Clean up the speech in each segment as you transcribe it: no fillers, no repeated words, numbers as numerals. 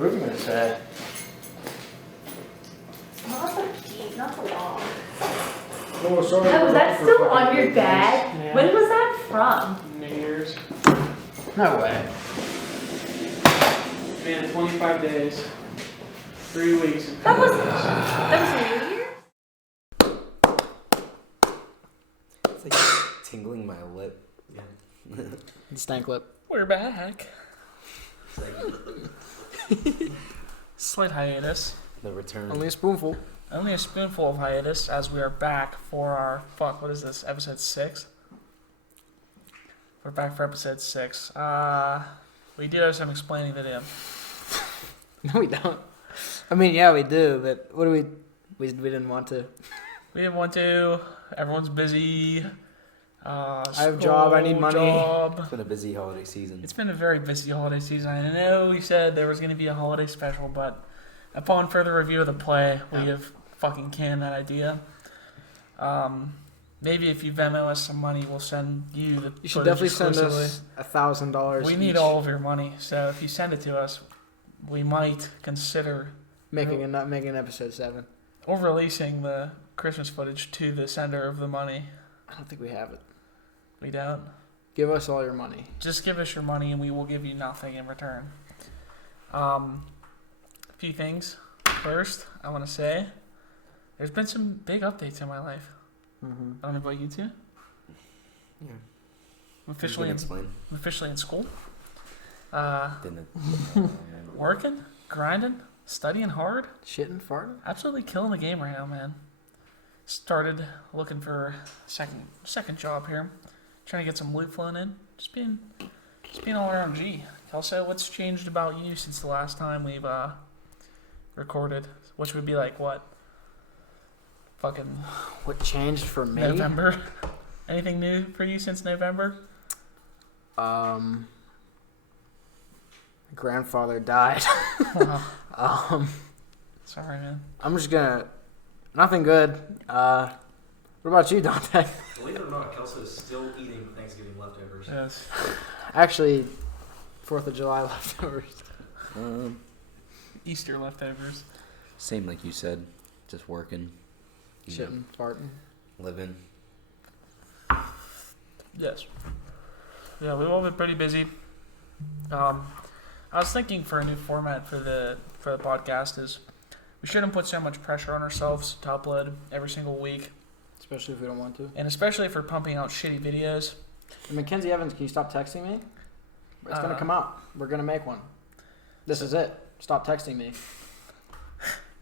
What are we gonna say? Not the key, not the lock. Oh, sorry. Oh, was that still on your bag? Yeah. When was that from? New Year's. No way. Man, 25 days. 3 weeks. That was New Year? It's like tingling my lip. Yeah. Stank lip. We're back. Slight hiatus. The return. Only a spoonful. Only a spoonful of hiatus as we are back for our what is this? Episode 6? We're back for episode 6. We do have some explaining to do. No, we don't. I mean, yeah, we do, but what do we didn't want to. We didn't want to. Everyone's busy. I have a job. I need money. It's been a busy holiday season. It's been a very busy holiday season. I know we said there was going to be a holiday special, but upon further review of the play, we have fucking canned that idea. Maybe if you Venmo us some money, we'll send you the. You should definitely send us $1,000. We need all of your money, so if you send it to us, we might consider making episode 7. or releasing the Christmas footage to the sender of the money. I don't think we have it. We don't. Give us all your money. Just give us your money, and we will give you nothing in return. A few things. First, I want to say there's been some big updates in my life. Mm-hmm. I don't know about you two. Yeah. I'm officially in school. Didn't. Working, grinding, studying hard. Shitting, farting. Absolutely killing the game right now, man. Started looking for a second job here. Trying to get some loot flowing in. Just being all around G. Kelso, what's changed about you since the last time we've recorded? Which would be like what? Fucking What changed for me? November. Anything new for you since November? Grandfather died. Wow. Sorry, man. I'm just gonna. Nothing good. What about you, Dante? Believe it or not, Kelso is still eating Thanksgiving leftovers. Yes. Actually, 4th of July leftovers. Easter leftovers. Same like you said. Just working. Shitting, farting. Living. Yes. Yeah, we've all been pretty busy. I was thinking for a new format for the podcast is we shouldn't put so much pressure on ourselves to upload every single week. Especially if we don't want to. And especially if we're pumping out shitty videos. And Mackenzie Evans, can you stop texting me? It's going to come out. We're going to make one. This is it. Stop texting me.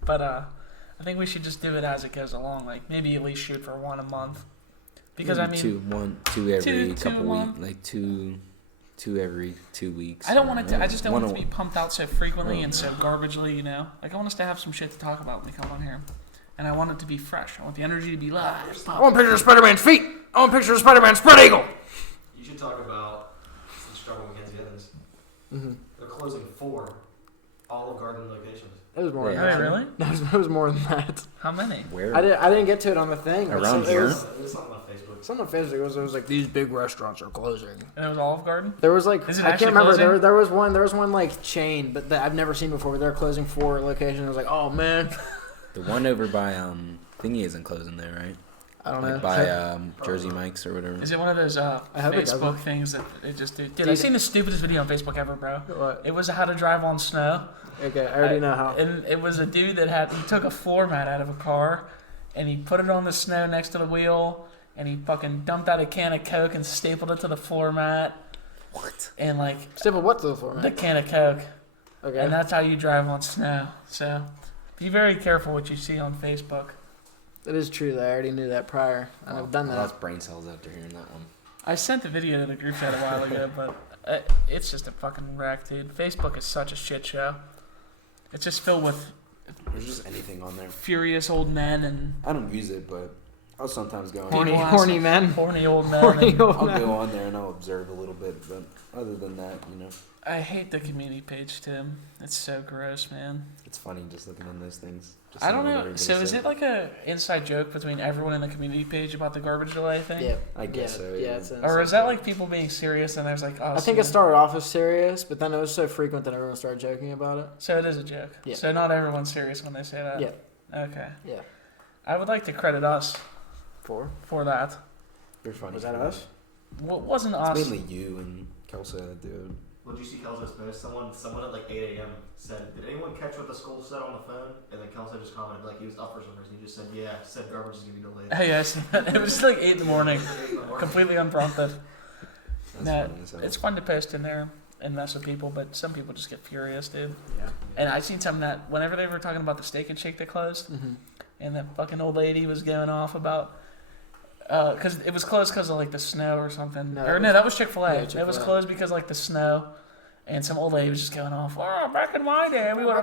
But I think we should just do it as it goes along. Like maybe at least shoot for one a month. Because maybe I mean two every two couple a month. weeks. Like two every 2 weeks. I don't want it to. I just don't want it to One be pumped out so frequently and so garbagely. You know, like I want us to have some shit to talk about when we come on here, and I want it to be fresh. I want the energy to be live. I want pictures of Spider-Man's feet. I want pictures of Spider-Man's spread eagle. You should talk about the struggle with Mackenzie Evans. Mm-hmm. They're closing 4 Olive Garden locations. It was more Yeah. than that. Really? It was more than that. How many? Where? I didn't get to it on the thing. Around It here? was- It's something on Facebook. Some of Facebook it was like these big restaurants are closing. And it was Olive Garden. There was like Is it I actually can't remember. closing? There was one like chain, but that I've never seen before. But they're closing 4 locations. I was like, oh man. The one over by Thingy isn't closing there, right? I don't know. Like by Jersey Mike's or whatever. Is it one of those hope it doesn't. Facebook things that it just do? Dude, Dude. I've seen the stupidest video on Facebook ever, bro. What? It was how to drive on snow. Okay, I already know how. And it was a dude that he took a floor mat out of a car, and he put it on the snow next to the wheel, and he fucking dumped out a can of Coke and stapled it to the floor mat. What? And like Staple what to the floor, the man? can of Coke. Okay. And that's how you drive on snow. So be very careful what you see on Facebook. That is true. Though. I already knew that prior, and I've done I that. lost brain cells after hearing that one. I sent the video to the group chat a while ago, but it's just a fucking wreck, dude. Facebook is such a shit show. It's just filled with There's just anything on there. furious old men and I don't use it, but I'll sometimes go on. Horny, People horny ask- men. Horny old men. Horny and- old I'll men. go on there and I'll observe a little bit, but other than that, I hate the community page, Tim. It's so gross, man. it's funny just looking on those things. Just I don't seeing what know. everybody So is said. it like a inside joke between everyone in the community page about the garbage delay thing? Yeah. I guess so. Yeah, it's an Or is inside that joke. like people being serious and there's like, oh, I think it started off as serious, but then it was so frequent that everyone started joking about it. So it is a joke. Yeah. So not everyone's serious when they say that. Yeah. Okay. Yeah. I would like to credit us for that. You're funny. Was that for us? Well, it wasn't It's us. mainly you and Kelso that do it. What did you see Kelso's post? Someone at like 8 a.m. said, "Did anyone catch what the school said on the phone?" And then Kelso just commented like he was up for some reason. He just said, "Yeah, said garbage is gonna be delayed." Hey, yes. It was like 8 in the morning. Completely unprompted. That's No, funny as hell. it's fun to post in there and mess with people, but some people just get furious, dude. Yeah. And I seen something that whenever they were talking about the Steak and Shake that closed, Mm-hmm. and that fucking old lady was going off about, because it was closed because of like the snow or something. No, That was Chick-fil-A. yeah, It was Chick-fil-A. closed because like the snow, and some old lady was just going off. Oh, back in my day, we would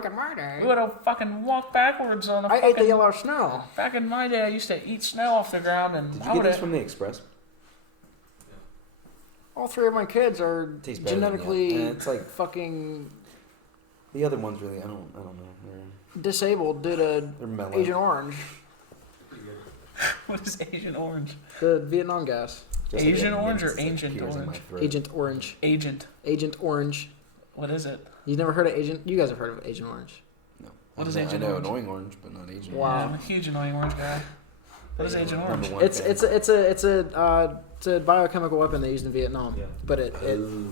have fucking walked backwards on the I ate the fucking. yellow snow. Back in my day, I used to eat snow off the ground, and Did I you get would these have. from the Express? All three of my kids are Tastes better than the other. genetically And it's like fucking the other ones really. I don't know. disabled due to They're mellow. Agent Orange, Pretty good. What is Asian Orange? the Vietnam gas. Just Asian like orange or it's like Ancient peers in my orange? throat. Agent Orange. Agent. Agent Orange. What is it? You never heard of Agent? You guys have heard of Agent Orange? No. What is I know- Agent I know Orange? annoying orange, but not Agent Wow. Yeah, I'm a huge annoying orange guy. What is Agent Orange? Number one It's fan. it's a biochemical weapon they used in Vietnam. Yeah. But it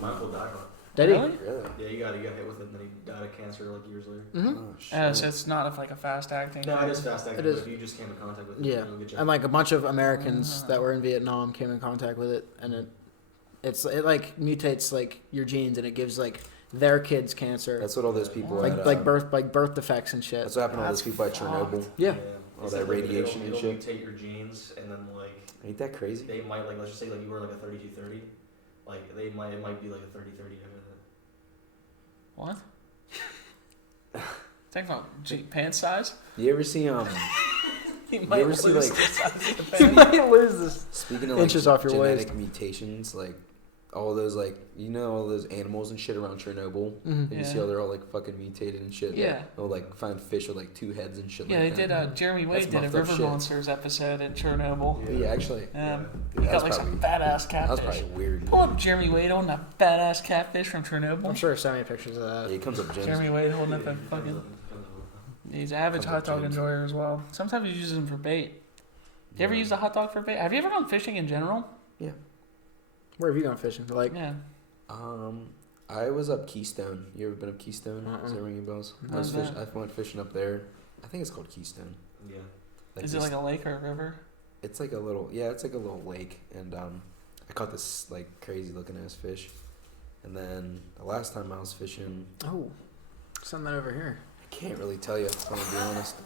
My uncle died from did he? Really? Really? it. Yeah, he got hit with it, and then he died of cancer like years later. Mm-hmm. Oh, shit. So it's not like a fast acting. No, it is fast acting. It is. But if you just came in contact with it, Yeah, it'll get you. and like a bunch of Americans that were in Vietnam came in contact with it, and it like mutates like your genes, and it gives like their kids cancer, That's what all those people like at, birth defects and shit. That's what happened to all those That's people at Chernobyl. Yeah. All It's that like, radiation it'll and shit. mutate your genes, and then like Ain't that crazy? they might like let's just say like you were like a 32-30, like it might be like a 30-30 after What? Think about pants size. You ever see You You might ever see lose like the size of the You pants. might lose this. speaking of like Inches off your genetic waist. mutations, like all those like all those animals and shit around Chernobyl. Mhm. And you see Yeah. how they're all like fucking mutated and shit. Yeah. They'll like find fish with like 2 heads and shit Yeah, like they that. did. Jeremy That's Wade did a muffed up River shit. Monsters episode in Chernobyl. But yeah, actually, Um, dude, he that got was like probably some badass that was catfish. probably weird. Pull up Jeremy Wade on a badass catfish from Chernobyl. I'm sure there's so many pictures of Yeah, that. he comes up gems. Jeremy Wade holding up a fucking. He's an avid Comes hot up dog gems. enjoyer as well. Sometimes he uses them for bait. Do you ever use a hot dog for bait? Have you ever gone fishing in general? Where have you gone fishing? Like, Yeah. I was up Keystone. You ever been up Keystone? Does that ring any bells? I How's that? went fishing up there. I think it's called Keystone. Yeah. Is it this- like a lake or a river? It's like a little, it's like a little lake, and I caught this like crazy looking ass fish, and then the last time I was fishing, oh, send that over here. I can't really tell you. If I'm gonna be honest,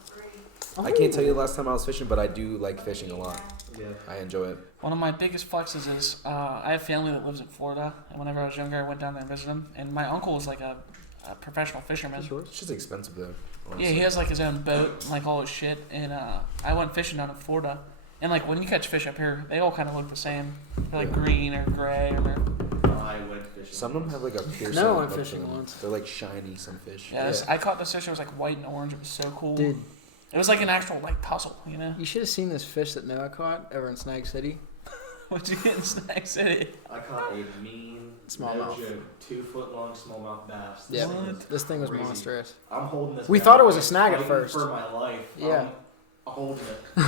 Oh. I can't tell you the last time I was fishing, but I do like fishing a lot. Yeah. I enjoy it. One of my biggest flexes is I have family that lives in Florida, and whenever I was younger, I went down there and visited them. And my uncle was like a professional fisherman. It's just expensive though. Yeah, honestly. he has like his own boat, and, like all his shit. And I went fishing down in Florida, and like when you catch fish up here, they all kind of look the same. They're like Yeah. green or gray, or they're I went fishing. Some of them have like a piercing. No, I went look to fishing them. once. They're like shiny. Some fish. yes. I caught this fish. It was like white and orange. It was so cool. Dude, It was like an actual like tussle, you know. you should have seen this fish that Noah caught over in Snag City. What'd you get in Snack City? I caught a mean, Smallmouth. no joke, 2-foot long smallmouth bass. Yeah, What? this thing was Crazy. monstrous. I'm holding this. We guy, thought it was a like, snag at fighting first. For my life. Yeah. I'm holding it.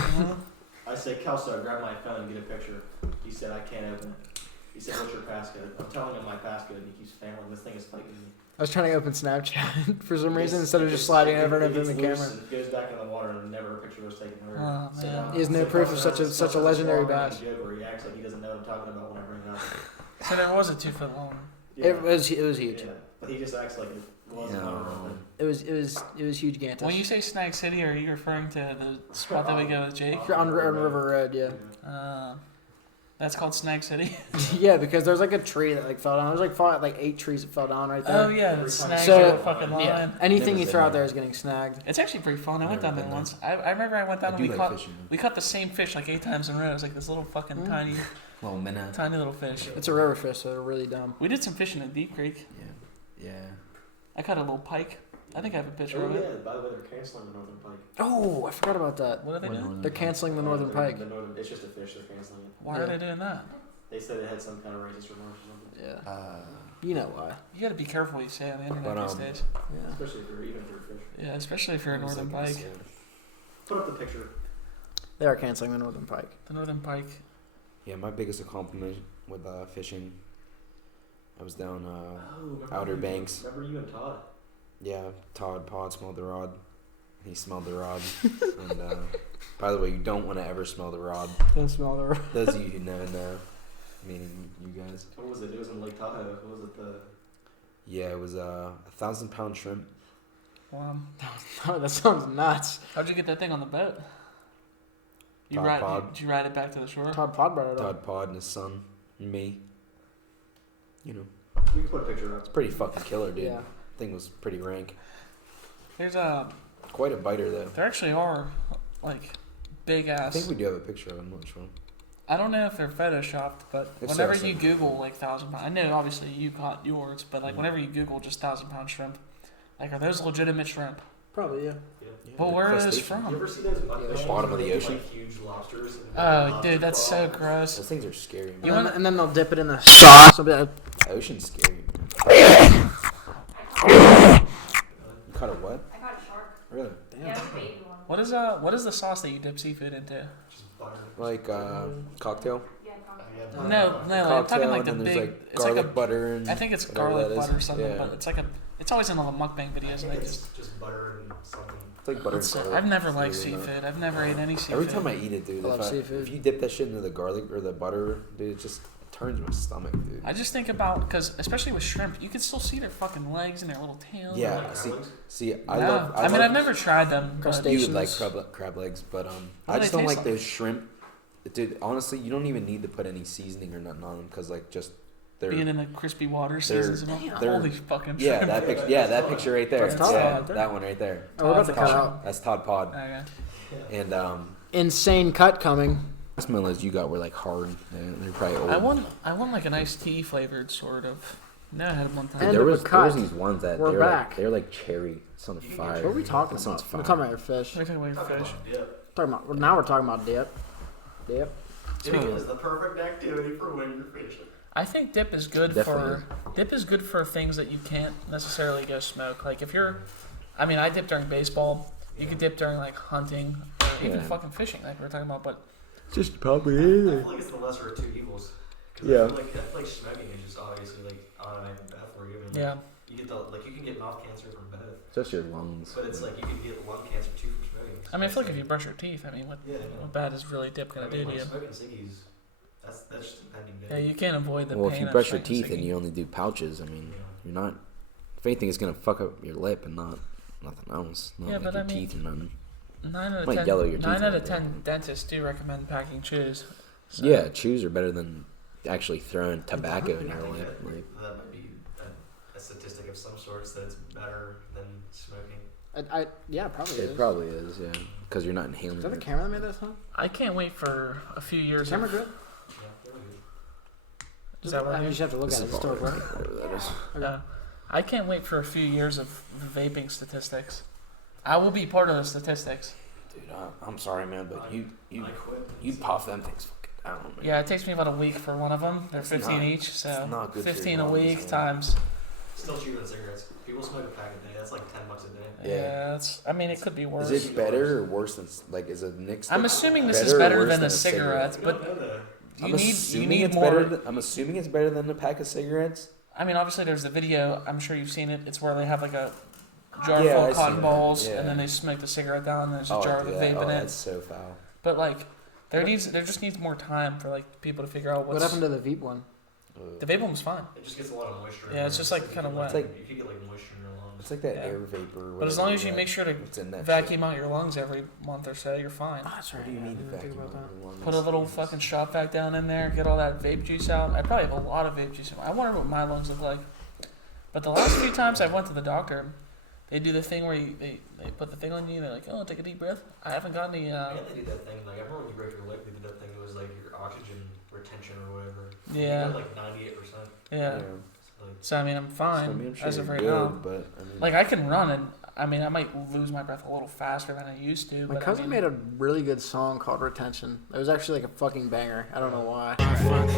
I said, Kelso, grab my phone and get a picture. He said, I can't open it. He said, what's your passcode? I'm telling him my passcode, and he keeps failing. This thing is fighting me. I was trying to open Snapchat for some reason It's- instead of just it's- sliding it- over and it opening the gets camera. loose and It goes back in the water, and never a picture was taken. Over. Oh, So, man. He has no so proof of Kelso such a has legendary small bass. joke where he acts like he doesn't know what I'm talking about when I bring it up. So there was a 2-foot long. Yeah. It was huge. Yeah, but he just acts like it wasn't. Yeah. It was huge Gantus. When you say Snag City, are you referring to the spot that we go with Jake? on River Road, yeah. That's called Snag City. Yeah, because there's like a tree that like fell down. There's like 8 trees that fell down right there. Oh yeah, the snags So- are the fucking line. Yeah, anything Never you been throw out there. there is getting snagged. It's actually pretty fun. I went Never down there been once. I remember I went down I and do we like caught fishing. we caught the same fish like 8 times in a row. It was like this little fucking Mm. tiny Little minute. tiny little fish. It's a river fish, so they're really dumb. We did some fishing in Deep Creek. Yeah. I caught a little pike. I think I have a picture Oh of yeah, it. by the way, they're canceling the Northern Pike. Oh, I forgot about that. What are they doing? They're canceling the Northern Pike. It's just a fish. They're canceling it. Why Yeah. are they doing that? They said it had some kind of racist remarks or something. Yeah, you know why. You gotta be careful what you say on the internet But, these um, days. Yeah. Especially if you're a fish. Yeah, especially if you're a What was I northern gonna pike. say? Put up the picture. They are canceling the Northern Pike. The northern pike. Yeah, my biggest accomplishment with fishing, I was down remember Outer you- Banks. Remember you and Todd? Yeah, Pod smelled the rod. He smelled the rod. And by the way, you don't want to ever smell the rod. Don't smell the. Those of you who know, meaning you guys. What was it? It was in Lake Tahoe. What was it? Yeah, it was 1,000-pound shrimp. Oh, that sounds nuts. How'd you get that thing on the boat? Todd Pod. Did you ride it back to the shore? Todd Pod brought it up. Todd Pod and his son, and me. You know, We can put a picture up. it's pretty fucking killer, dude. Yeah. Thing was pretty rank. There's Quite a biter though. there actually are like big I ass. think we do have a picture of him. I'm not sure. I don't know if they're photoshopped, but If whenever so, you send Google like 1,000 pound, I know obviously you caught yours, but like Mhm. whenever you Google just 1,000 pound shrimp, like are those legitimate shrimp? Probably, yeah. Yeah, But they're where are those crustaceans. from? You ever see those Yeah. Bottom of the ocean? Like huge lobsters. and Oh, lobster dude, that's so claw? gross. Those things are scary, man. You And, wanna- and then they'll dip it in the sauce. They'll be like, The ocean's scary, man. You caught a what? I got a shark. Really? Yeah, it's a baby one. What is the sauce that you dip seafood into? Just butter. Like cocktail? Yeah, Yeah. No, I'm talking Cocktail, like the and then big. there's like It's like garlic a. butter and I think it's whatever garlic that is. butter or something, Yeah. but it's like a. It's always in all the mukbang videos, and they just. Just butter and something. It's like butter and It's, garlic. I've never liked Really not. seafood. I've never ate any seafood. Every time I eat it, dude, I love if seafood. if you dip that shit into the garlic or the butter, dude, it just turns my stomach, dude. I just think about because especially with shrimp, you can still see their fucking legs and their little tail. Yeah, Like see, I Yeah. love. I mean, love, I've never tried them. but- Crustaceans. You would like crab legs, but What I do just they don't taste like like? those shrimp. Dude, honestly, you don't even need to put any seasoning or nothing on them because like just they're Being in the crispy water they're- seasons and all. they're- Holy fucking yeah shrimp. that picture that picture right there That's Todd yeah Pod. that one right there. oh, we're about to cut Todd. out. That's Todd Pod Okay. and Insane cut coming. marshmallows you got were like hard. They're probably old. I want like an iced tea flavored sort of. No, I had one time. Dude, And there it was was there was cut. these ones that We're they're back. like they're like cherry. It's on fire. What are we talking That sounds about? We're fire. talking about your fish. We're talking about fish. Now we're talking about dip. Dip. Dipping is the perfect activity for when you're fishing. I think dip is good Definitely for dip is good for things that you can't necessarily go smoke. Like if you're, I mean, I dip during baseball. You can dip during like hunting or even Yeah. fucking fishing, like we were talking about. But Just probably I feel like it's the lesser of two evils. 'Cause Yeah. I feel like smoking is just obviously like automatic bad for you. And yeah, You get you can get mouth cancer from both. just your lungs. But it's like you can get lung cancer too from smoking. I mean, I feel like if you brush your teeth, I mean, what Yeah. what bad is really dip I gonna mean, do to like you? smoking ciggies, that's just impending Yeah, death. you can't avoid the Well, pain if you of brush your smoking teeth and ciggy. you only do pouches, I mean, Yeah. you're not. If anything, it's gonna fuck up your lip and not nothing else. Not Yeah, like but your I mean- teeth or nothing. 9 out of Might 10. yellow your teeth 9 a out of little 10 dentists do recommend packing chews. So. Yeah, chews are better than actually throwing tobacco in I your think lip. Like, that might be a statistic of some sorts that it's better than smoking. Yeah, probably it is. probably is, yeah, because you're not inhaling. Is that the it. camera that made that sound? I can't wait for a few years. Camera of, good? Yeah, they're good. Is that what I I mean, you mean? just have to look This at it. is It's still all recording. whatever that is. I can't wait for a few years of vaping statistics. I will be part of the statistics. Dude, I'm sorry, man, but you I quit. you puff them things fucking down, man. Yeah, it takes me about a week for one of them. They're It's 15 not- each, so it's not good for your 15 a lungs, week man. times. Still cheaper than cigarettes. People smoke a pack a day. That's like $10 a day. Yeah. Yeah, that's. I mean, it could be worse. Is it better or worse than like is a Nick? I'm stick assuming this is or better worse than a a cigarette, We don't but know that. you need assuming it's more. better. I'm assuming it's better than a pack of cigarettes. I mean, obviously, there's the video. I'm sure you've seen it. It's where they have like a jar Yeah, full I've of cotton seen that, balls, yeah. and then they smoke the cigarette down, and there's a jar with vape in it. That's so foul. But like, there just needs more time for like people to figure out What what's. happened to the Veep one? The vape one was fine. It just gets a lot of moisture. in Yeah, it's there, just so like you kinda can, wet. It's like- you can get like moisture in your lungs. It's like that Yeah. air vapor. But as long as you make sure to What's in that vacuum out your lungs every month or so, you're fine. Oh, that's right. What do you mean I didn't think vacuum about out that. your lungs? Put a little fucking shop vac down in there, get all that vape juice out. I probably have a lot of vape juice. I wonder what my lungs look like. But the last few times I went to the doctor, they do the thing where they put the thing on you and they're like, oh, take a deep breath. I haven't got any. Yeah, they do that thing. Like I remember when you break your leg, they did that thing. It was like your oxygen retention or whatever. Yeah. You got like 98%. Yeah. Like, So I mean, I'm fine So, I mean, I'm sure as of you're right good, now. but I mean, Like I can run, and I mean, I might lose my breath a little faster than I used to. My but cousin I mean, made a really good song called Retention. It was actually like a fucking banger. I don't know why.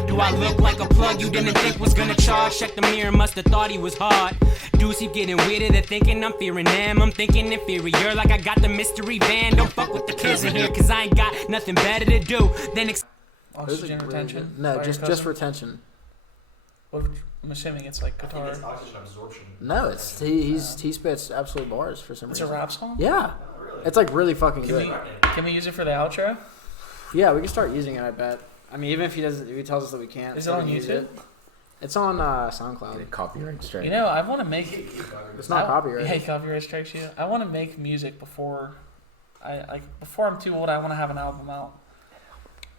Do I look like a plug you didn't think was gonna charge? Check the mirror, must have thought he was hard. Dudes keep getting weirder, they're thinking I'm fearing them. I'm thinking inferior, like I got the mystery van. Don't fuck with the kids in here, cause I ain't got nothing better to do than It was, oxygen like, really retention. good. No, by your just cousin? retention. What would I'm assuming it's like I think guitar. it's oxygen absorption. No, it's he spits absolute bars for some It's a reason. rap song. Yeah, Oh, really? it's like really fucking Can good. we, can we use it for the outro? Yeah, we can start using it. I bet. I mean, even if he tells us that we can't. Is it we on can use YouTube? it. It's on SoundCloud. copyright strike. You know, I want to make. It's not Yeah, copyrighted. copyright strikes you. I want to make music before before I'm too old. I want to have an album out.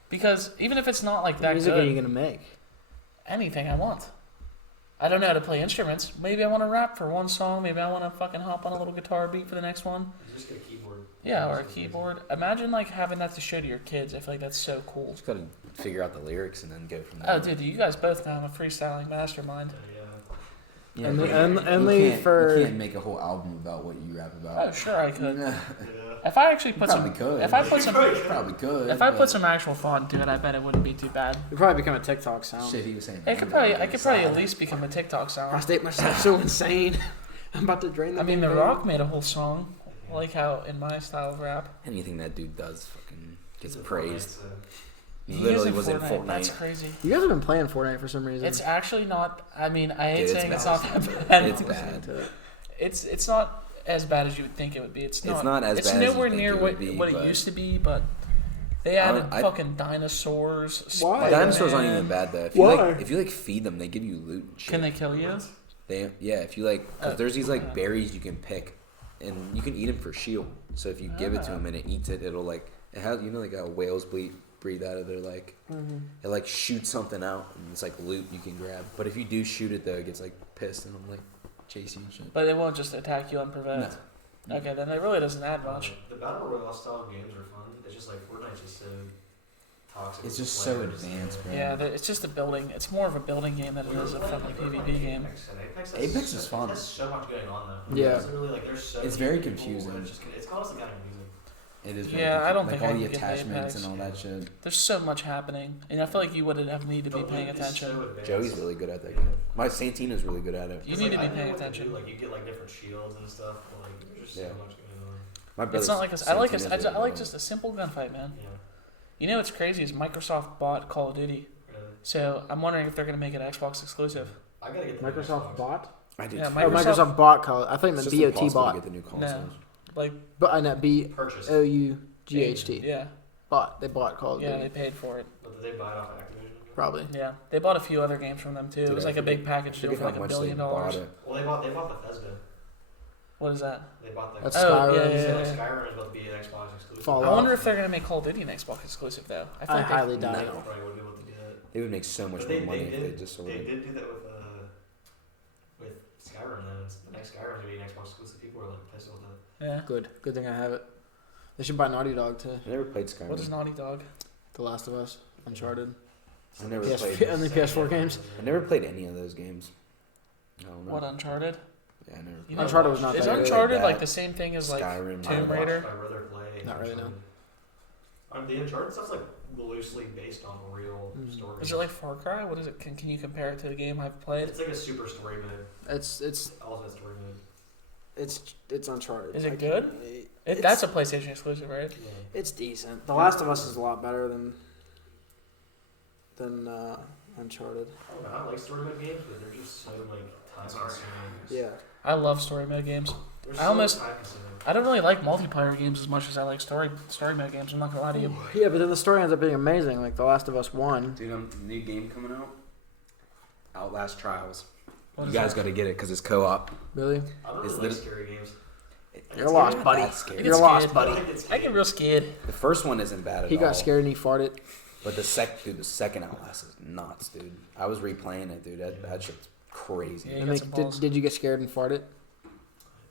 Because even if it's not like What that music good, are you gonna make? anything I want. I don't know how to play instruments. Maybe I want to rap for one song. Maybe I want to fucking hop on a little guitar beat for the next one. You just get a keyboard. Yeah, or a keyboard. Imagine like having that to show to your kids. I feel like that's so cool. Just gotta figure out the lyrics and then go from there. Oh, dude, you guys both know I'm a freestyling mastermind. Yeah, Only- you only can't- for- you can't make a whole album about what you rap Oh, about. sure I could. Yeah. If I actually put Probably some, could. if I put some, Probably could. if I but put some actual thought into it, I bet it wouldn't be too bad. It'd probably become a TikTok sound. shit he was saying. I could probably at least become a TikTok sound. Prostate myself so insane. I'm about to drain the. I mean, The vein. Rock made a whole song, like how in my style of rap. Anything that dude does fucking gets He's a praised. Fortnite, He He literally is was in Fortnite. That's crazy. You guys have been playing Fortnite for some reason. It's actually not. I mean, I hate Dude, it's saying it's bad. not that bad. It's bad. To it. It's not as bad as you would think it would be. It's not. not as It's bad as you nowhere think near it would be, what it but- used to be, but they added I- fucking dinosaurs. Why? Spider-Man. Dinosaurs aren't even bad though. If you Why? if you feed them, they give you loot and shit. Can they kill you? Yeah, if you because there's these yeah. berries you can pick, and you can eat them for shield. So if you give it to Ah. him and it eats it, it'll it has how whales breathe out of their it shoots something out and it's like loot you can grab. But if you do shoot it though, it gets pissed and chase you and shit. But it won't just attack you unprovoked. Okay, then it really doesn't add much. The battle royale style games are fun. It's just like Fortnite's just so toxic. It's with just so players. advanced, bro. Yeah, it's just a building. It's more of a building game than it is a fucking PvP game. Apex is fun. There's so much going on though. Yeah. It's literally there's so It's many very people, confusing. and it's honestly kind of confusing. It is. Yeah, I don't think I all can the get to attachments Apex. and all that shit. There's so much happening, and I feel like you wouldn't have need to be But paying it's attention. so advanced. Joey's really good at that game. My Santina's really good at it. You It's need to I be know paying what to attention. do, you get different shields and stuff. But, there's just Yeah. so much going on. My It's not like I like Santina's I like really just a simple gunfight, man. Yeah. You know what's crazy is Microsoft bought Call of Duty, Really. so I'm wondering if they're gonna make it Xbox exclusive. I gotta get the Microsoft Xbox. bot. I did. Yeah, Oh, Microsoft bot call. I think It's the just BOT impossible to bot. get the new consoles. Like But I know Purchase. BOUGHT. yeah, Bot. They bought Call of yeah, Duty. they paid for it. But did they buy it off Activision? Probably. Yeah, they bought a few other games from them too. It Dude, was I like a forget- big package deal Forget for how like $1 much billion. they bought it. Well, they bought Bethesda. What is that? They bought the. That's Oh, Skyrim. yeah, They yeah, said, yeah. Skyrim is about to be an Xbox exclusive. Fallout. I wonder if they're gonna make Call of Duty an Xbox exclusive though. I feel I like they- highly I doubt don't it. know if probably would be able to do that. They would make so much But more money if they just sold They it. did do that with Skyrim. Then the next Skyrim's gonna be an Xbox exclusive. People are pissed with that. Yeah. Good. Good thing I have it. They should buy Naughty Dog too. I never played Skyrim. What is Naughty Dog? The Last of Us, Uncharted. I never PS, played. only PS4 games. I never played any of those games. I don't know. What Uncharted? Yeah, I never. You Played. know, Uncharted was not Is that good. Uncharted Like like that. the same thing as like Skyrim. Tomb I Raider? watched my brother play. Not really, no. The Uncharted stuff's loosely based on a real story. Is it like Far Cry? What is it? Can you compare it to the game I've played? It's like a super story mode. It's Ultimate story mode. it's Uncharted. Is it I good? can't- That's a PlayStation exclusive, right? Yeah. It's decent. The Last of Us is a lot better than Uncharted. I don't know. I like story mode games, but they're just so time consuming. Yeah. I love story mode games. They're I so almost- time consuming. I don't really like multiplayer games as much as I like story mode games. I'm not gonna lie to you. Yeah, but then the story ends up being amazing. Like The Last of Us 1. Dude, new game coming out. Outlast Trials. What You is guys that? got to get it because it's co-op. Really? I don't It's really like lit- scary games. You're lost, buddy. That's scary. get You're lost, scared. buddy. I get real scared. The first one isn't bad at He all. got scared and he farted. But the second Outlast is nuts, dude. I was replaying it, dude. That shit's crazy. Yeah. You And got they, some balls. did you get scared and farted?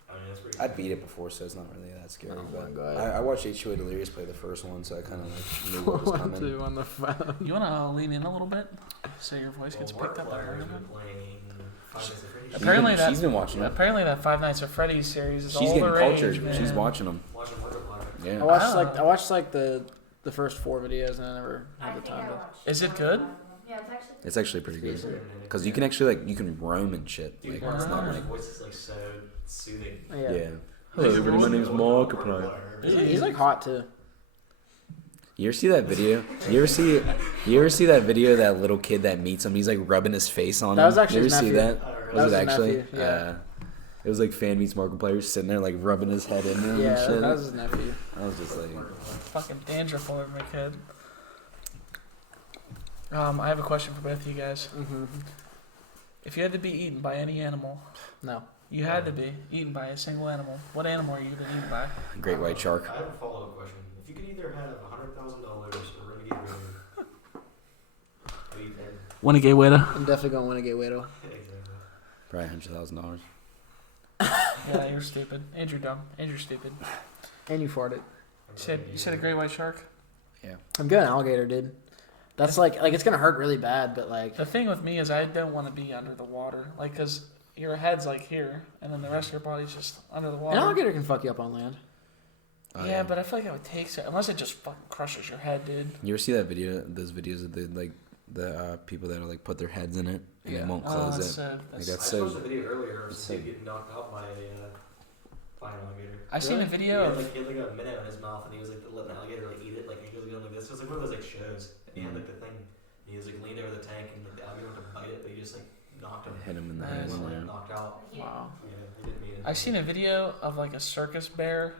I mean, that's pretty I beat it before, so it's not really that scary. Oh but my God. I watched H2O Delirious play the first one, so I kind of like knew what was One, coming. two on the phone. You want to lean in a little bit so your voice gets picked up? Markiplier's been playing Five Nights at Freddy's. Apparently she's been watching them. Apparently that Five Nights at Freddy's series is She's all getting the rage, cultured. man. She's watching them. Watching Markiplier. Yeah. I watched like the first 4 videos and I never had the time to. Is it good? Yeah, it's actually. It's actually pretty good. Because you can actually like you can roam and shit. Dude, Like it's not Markiplier's like voice is like so soothing. yeah. Hello everybody, my name's Markiplier. He's like hot too. You ever see that video? You ever see that video of that little kid that meets him? He's like rubbing his face on That him. was actually you his ever see nephew. that? That Was was it his actually? nephew, yeah. It was like fan meets Markiplier sitting there like rubbing his head in there Yeah, and shit. that was his nephew. I was just like, Fucking dandruff all over my kid. I have a question for both of you guys. Mm-hmm. If you had to be eaten by any animal, No. you had to be eaten by a single animal. What animal are you been eaten by? great white shark. I have a follow-up question. If you could either have $100,000 or Renegade Raider, what do you think? Renegade waiter. I'm definitely going to win a gateway though. Exactly. Probably $100,000. Yeah, you're stupid. Andrew dumb. Andrew stupid. And you farted. You said a great white shark? I'm good. Alligator, dude. That's like it's gonna hurt really bad, but like The thing with me is I don't want to be under the water. Like, because your head's like here, and then the rest of your body's just under the an water. alligator can fuck you up on land. Oh, Yeah, but I feel like it would take so, unless it just fucking crushes your head, dude. You ever see that video? Those videos of the people that are like put their heads in it and Yeah. they won't Oh, close that's it. so- Like that's- that's I so. posted a video earlier of it's some dude so- getting knocked out by an alligator. I seen a Really? video of. He had like a minnow in his mouth, and he was like letting the alligator like eat it, like and he was going like this. It was like one of those like shows. And he had like the thing. And he was like leaned over the tank, and like the alligator went to bite it, but he just like knocked him. Hit him in the Nice. head. He went, Yeah. knocked out. Wow. Yeah, he didn't mean it. I seen a video of like a circus bear,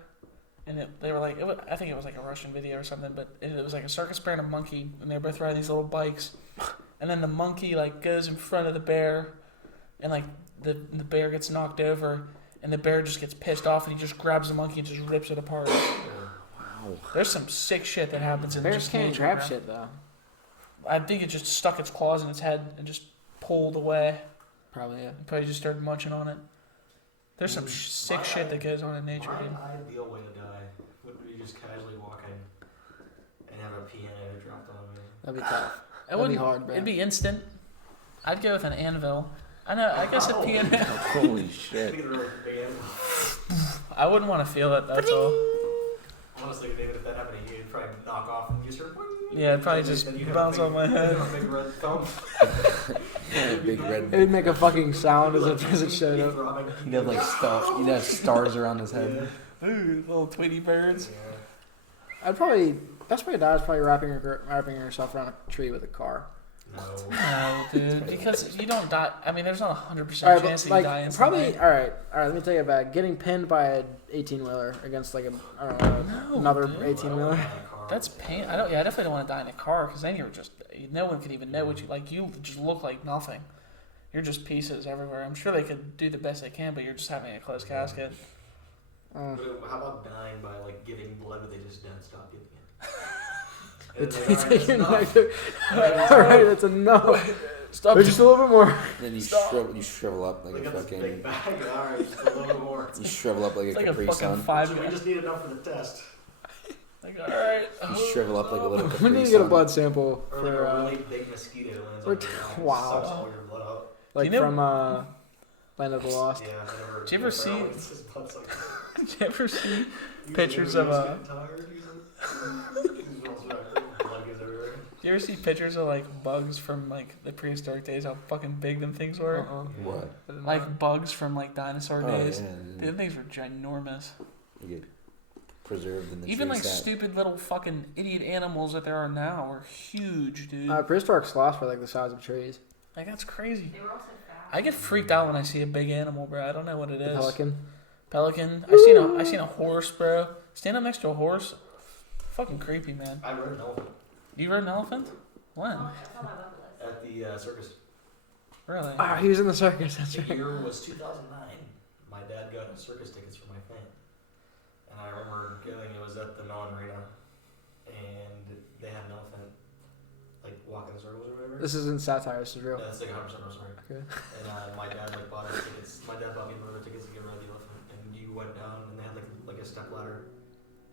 and they were like, I think it was like a Russian video or something, but it was like a circus bear and a monkey, and they were both riding these little bikes, and then the monkey like goes in front of the bear, and like the bear gets knocked over, and the bear just gets pissed off, and he just grabs the monkey and just rips it apart. Wow. There's some sick shit that happens in Bears just can't nature, grab bro. shit though. I think it just stuck its claws in its head and just pulled away. Probably yeah. It probably just started munching on it. There's some sick shit that goes on in nature, My dude. ideal way to die would be just casually walking and have a piano dropped on me. That'd be tough. It That'd be wouldn't. hard, bro. It'd be instant. I'd go with an anvil. I know. I guess a piano. Holy shit. Think of the really big animal. I wouldn't want to feel it. That's all. Honestly, David, if that happened to you, it'd probably knock off and you start. Yeah, it'd probably And just then you have bounce a big, on my head. You have a big red thumb. Big red. It'd make a fucking sound as it showed Be up. throbbing. He'd have like He'd have stars around his head. Yeah. Ooh, little Tweety birds. Yeah. I'd probably best way to die is probably wrapping yourself around a tree with a car. No. No, dude, because you don't die. I mean, there's not a 100% All right, chance but, that you like die instantly. probably all right. Let me tell you about getting pinned by an 18-wheeler against like I don't know, No, another dude. 18-wheeler. That's pain. I definitely don't want to die in a car because then you're just no one could even know what you like. You just look like nothing. You're just pieces everywhere. I'm sure they could do the best they can, but you're just having a closed casket. Uh, But how about dying by like giving blood, but they just don't stop giving it? they And take then your they're like, knife. All right, that's enough. Stop. Just a little bit more. Then you shrivel up like Look a at this fucking. big bag. Alright, just a little bit more. You shrivel up like It's a like a Capri fucking Sun. five. We just need enough for the test. Like, all right. You shrivel up like a little We Capri need to get a Sun. blood sample Or like for a really big mosquito lands we're on your eye and wow. sucks all your blood out. like You know- from Land of the Lost. Yeah, never. Did you ever see- It's just blood sucking. Did you ever see You pictures ever of just get tired, he's like- blood goes everywhere. Do you ever see pictures of like bugs from like the prehistoric days? How fucking big them things were. What? Like bugs from like dinosaur Oh, days. yeah. Dude, them things were ginormous. You get preserved in the Even tree like sap. stupid little fucking idiot animals that there are now are huge, dude. Prehistoric sloths were like the size of trees. Like that's crazy. They were also fast. I get freaked out when I see a big animal, bro. I don't know what it The is. pelican. Pelican. I seen a horse, bro. Stand up next to a horse. Fucking creepy, man. I rode an elephant You rode an elephant? When? Oh, that's on my bucket list. at the circus. Really? Oh, he was in the circus. That's The right. year was 2009. My dad got circus tickets for my fan. And I remember going, it was at the non-arena. And they had an elephant, like, walking the circles or whatever. This isn't satire. This is real. Yeah, that's like 100% real story. Okay. And my dad like bought us tickets. My dad bought me one of the tickets to get ride the elephant. And you went down, and they had like a step ladder,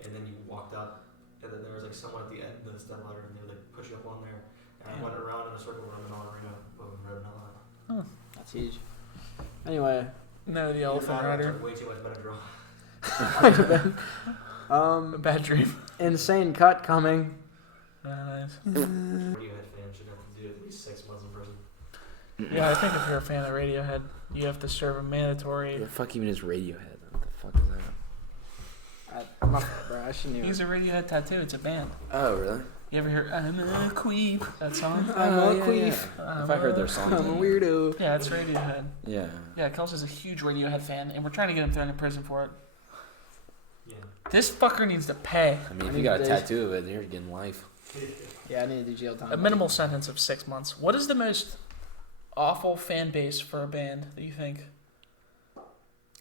and then you walked up, and then there was like someone at the end of the step ladder, and they would like push you up on there. And I went around in a circle around the non-arena with Red and Hella. That's huge. Anyway, No, the elephant rider. Way too much better draw. A bad dream. insane cut coming. Nice. Radiohead fan should have to do at least 6 months in prison. Yeah, I think if you're a fan of Radiohead, you have to serve a mandatory. The fuck even is Radiohead? What the fuck is that? My fault, bro. I shouldn't even. He's a Radiohead tattoo. It's a band. Oh, really? You ever hear "I'm a Queef"? That song? I'm a yeah, queef. yeah. If I heard their songs. I'm a weirdo. Yeah, it's Radiohead. Yeah. Yeah, Kelsey's a huge Radiohead fan, and we're trying to get him thrown in prison for it. Yeah. This fucker needs to pay I mean, I if need you got a days. tattoo of it, you're getting life. Yeah, I need to do jail time. a minimal sentence of 6 months. What is the most awful fan base for a band that you think?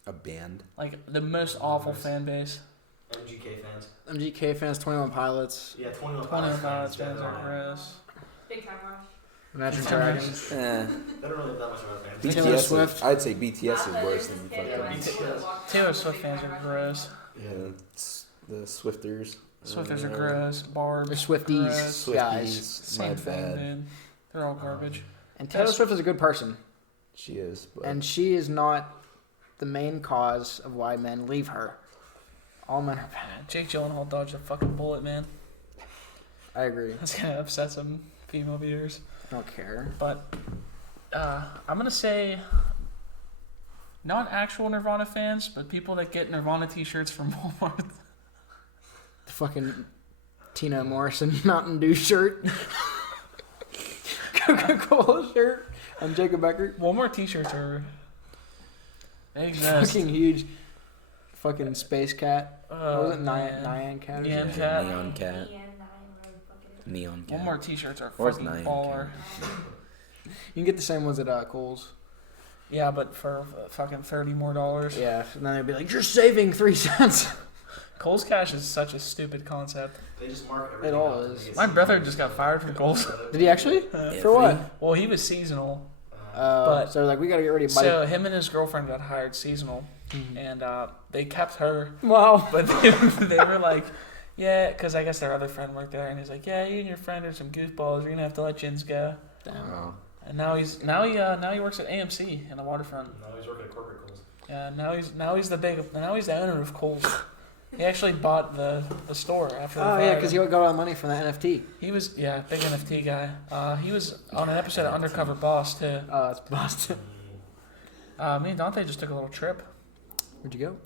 A band? Like the most awful fan base? MGK fans. MGK fans, 21 Pilots, Yeah, 21 Pilots fans. fans are gross. Big Time Rush. Imagine Big Time Dragons. Eh. They don't really have that much of a fan. Taylor BTS. Swift. I'd say BTS is worse than Taylor Swift fans are gross. Yeah, it's the Swifters. Swifters are gross. Barbs. They're Swifties, gross. guys. Same My thing, bad. dude. They're all garbage. And Taylor Swift is a good person, She is. But and she is not the main cause of why men leave her. All men are bad. Man, Jake Gyllenhaal dodged a fucking bullet, man. I agree. That's gonna upset some female viewers. I don't care. But I'm gonna say not actual Nirvana fans, but people that get Nirvana t-shirts from Walmart. The fucking Tina Morrison Mountain Dew shirt, Coca-Cola shirt, and Jacob Becker. Walmart t-shirts are they exist. Fucking huge. Fucking space cat. What was it? Man. Nyan cat. Or Nyan something? cat. Neon cat. Neon cat. Walmart t-shirts are Or it's fucking Nyan baller. cat. You can get the same ones at Kohl's. Yeah, but for fucking $30 more. Yeah, and then they'd be like, "You're saving 3 cents." Kohl's Cash is such a stupid concept. They just mark everything. It all out to is. make it My seem brother like just got fired from Kohl's. Did he actually? Yeah, For what? Well, he was seasonal. But so like we gotta get rid of buddy. So him and his girlfriend got hired seasonal, and they kept her. Wow. But they were like, yeah, because I guess their other friend worked there, and he's like, yeah, you and your friend are some goofballs. You're gonna have to let Jins go. Damn. Oh. And now he works at AMC in the waterfront. No, he's working at corporate Kohl's. Yeah, now he's the owner of Kohl's. He actually bought the store after. Oh yeah, because he got all the money from the NFT. He was big NFT guy. He was on an episode of Undercover Boss too. Oh, it's Boston. Me and Dante just took a little trip. Where'd you go?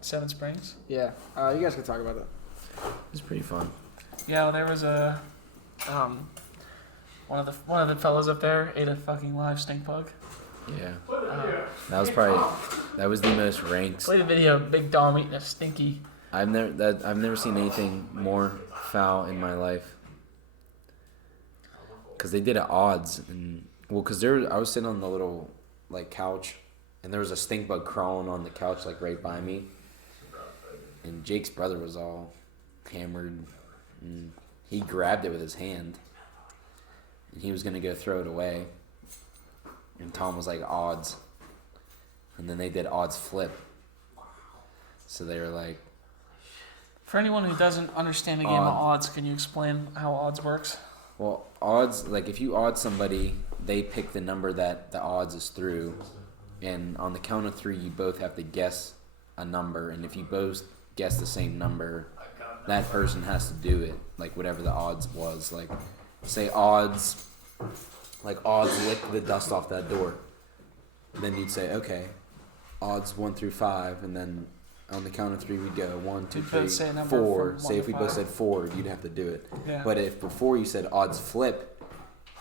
Seven Springs. Yeah. You guys can talk about that. It's pretty fun. Yeah, well, there was a one of the fellas up there ate a fucking live stink bug. Yeah. That was the most ranked. Played a video of Big Dom eating a stinky. I've never seen anything more foul in my life. Cause they did it odds, and cause I was sitting on the little like couch, and there was a stink bug crawling on the couch like right by me, and Jake's brother was all hammered, and he grabbed it with his hand, and he was gonna go throw it away, and Tom was like odds, and then they did odds flip, so they were like. For anyone who doesn't understand the game of odds, can you explain how odds works? Well, odds, like if you odd somebody, they pick the number that the odds is through. And on the count of 3, you both have to guess a number. And if you both guess the same number, that person has to do it. Like whatever the odds was. Like, say odds lick the dust off that door. Then you'd say, okay, odds 1 through 5. And then on the count of 3, we'd go 1, 2, You'd 3, both say a number 4. from Say 1 if to we both 5. said 4, you'd have to do it. Yeah. But if before you said odds flip,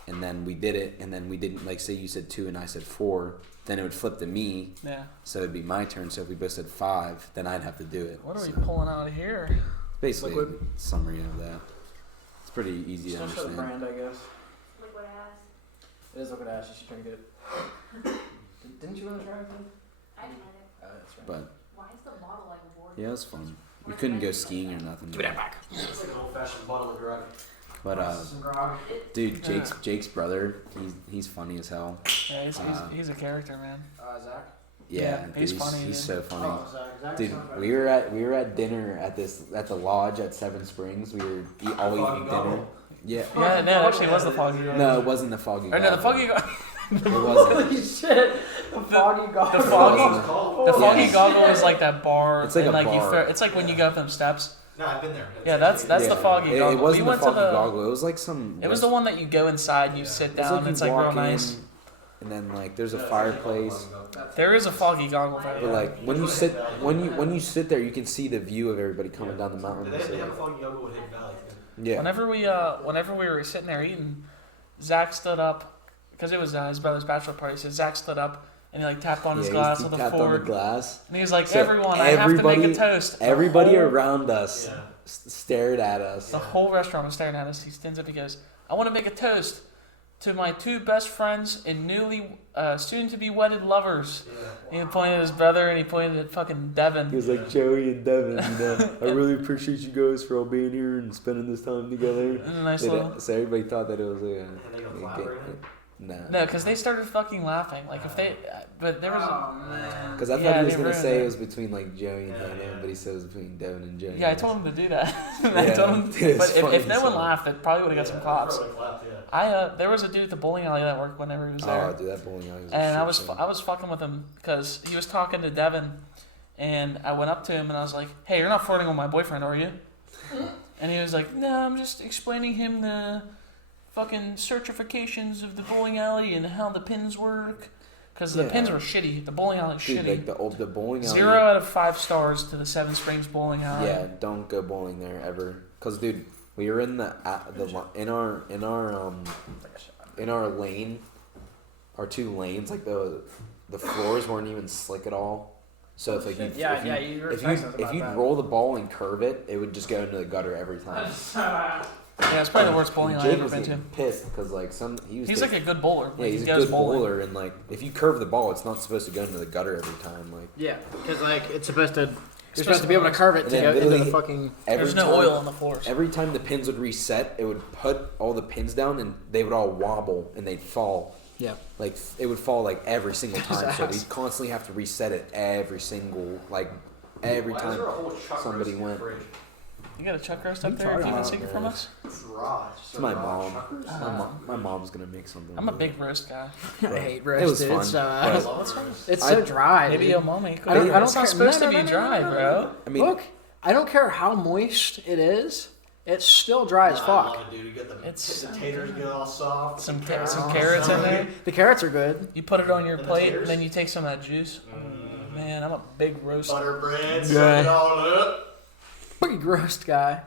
and then we did it, and then we didn't, like say you said 2 and I said 4, then it would flip to me, Yeah. so it'd be my turn. So if we both said 5, then I'd have to do it. What are we So pulling out of here? basically, Liquid. a summary of that. It's pretty easy to understand. I guess. Liquid ass. It is looking at you. She's trying to get it. Didn't you want to try it? I tried it. Oh, that's right. But Why is the bottle like a board? yeah, it was fun. We couldn't go skiing or nothing. Give me that back. It's like an old-fashioned bottle of grog. But Some grog. dude, Jake's brother, he's funny as hell. Yeah, he's a character, man. Zach. Yeah, he's dude, funny, He's yeah. so funny. Oh, Zach. Dude, we were at dinner at the lodge at Seven Springs. We were all eating dinner. Yeah. Yeah, no, it actually was the foggy. No, it wasn't the foggy. Or no, the foggy. It wasn't. Holy shit! The foggy goggle. The foggy. Called? The foggy Yes. goggle is like that bar. It's like and a You bar. throw, it's like when you go up them steps. No, I've been there. Yeah, that's the foggy It goggle. wasn't We went the foggy to the. goggle. It was like some. It was the one that you go inside and you sit It's down. like you It's like real walk nice. in, and then like there's a fireplace. There is a foggy goggle But there. like when you sit there, you can see the view of everybody coming down the mountain. They So, have a foggy goggle with Hidden Valley. yeah. Whenever we were sitting there eating, Zach stood up because it was his brother's bachelor party. So Zach stood up and he like tapped on his glass he with a tapped on the fork, glass. and he was like, So "Everyone, I have to make a toast." Everybody The whole- around us Yeah. stared at us. The whole restaurant was staring at us. He stands up. He goes, "I want to make a toast to my two best friends and soon-to-be wedded lovers." Yeah. He pointed at his brother and he pointed at fucking Devin. He was like, Joey and Devin, I really appreciate you guys for all being here and spending this time together. A nice little. So everybody thought that it was like And they go a collaborating. no. No, because they started fucking laughing. Like if they, but there was. Oh man. Because I thought Yeah, he was they gonna ruined say it. it was between like Joey and Yeah, Hannah, yeah. but he said it was between Devin and Joey. Yeah, I told him to do that. I Yeah, told him. it's But funny if no as one hell. laughed, it probably would have got some claps. Probably clapped, yeah. There was a dude at the bowling alley that worked whenever he was there. Oh, dude, that bowling alley was a And shit I was show. I was fucking with him because he was talking to Devin, and I went up to him and I was like, "Hey, you're not flirting with my boyfriend, are you?" And he was like, "No, I'm just explaining him the fucking certifications of the bowling alley and how the pins work, because the Yeah. pins were shitty. The bowling alley was Dude, shitty. like the bowling alley. 0 out of 5 stars to the Seven Springs bowling alley. Yeah, don't go bowling there ever. Cause dude, we were in in our lane, our 2 lanes, like the floors weren't even slick at all. So if like you if you roll the ball and curve it, it would just go into the gutter every time. Yeah, it's probably the worst bowling alley I've Jake ever was been to. getting pissed because like He's like a good bowler. yeah, Like, he's he a goes good bowling. bowler, and like if you curve the ball, it's not supposed to go into the gutter every time. Like Yeah, because like it's supposed to. You're supposed supposed to be able to curve it And to then go into the literally fucking. every There's no time, oil on the floors. Every time the pins would reset, it would put all the pins down, and they would all wobble and they'd fall. Yeah. Like it would fall like every single time, so ass. we'd constantly have to reset it every time Why is time there a whole chuck somebody roast in your went. fridge? You got a chuck roast You up there? tried Keeping it. secret from us? It's raw. It's just It's my a raw mom. chuck roast. My mom's gonna make something. I'm a big roast guy. I hate It roast. was dude. fun. It's, I love roast. it's so I- dry. Maybe dude. your mommy. I don't It's not care- supposed no, to no, be no, dry, no, no, bro. I mean, Look, I don't care how moist it is. It's still dry as I fuck. love it, dude. You get the It's potatoes get all soft. Some the carrots in there. The carrots are good. You put it on your And the plate, taters? and then you take some of that juice. Man, I'm a big roast. Butter bread, Yeah. suck it all up. Big roast guy.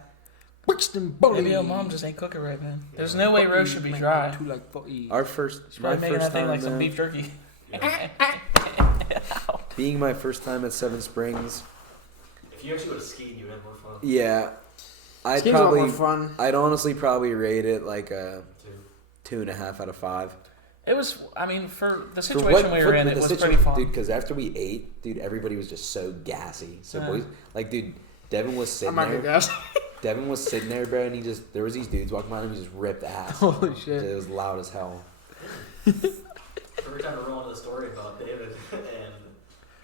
Brixton Bully. Maybe your mom just ain't cooking right, man. There's no way roast should be dry. our first, She's my probably making first that thing time like some there, beef jerky. being my first time at Seven Springs. If you actually would have skied, you would have more fun. Yeah, I'd Skiing's a lot more probably, fun. I'd honestly probably rate it like a Too. 2.5 out of 5. It was, I mean, for the For situation we for were in, the it was situ- pretty fun. dude. Because after we ate, dude, everybody was just so gassy. So Yeah. boys, like, dude, Devin was I'm sitting not there. gonna guess. Devin was sitting there, bro, and there was these dudes walking by him, he just ripped ass. Holy shit. It was loud as hell. Every time I roll into the story about David and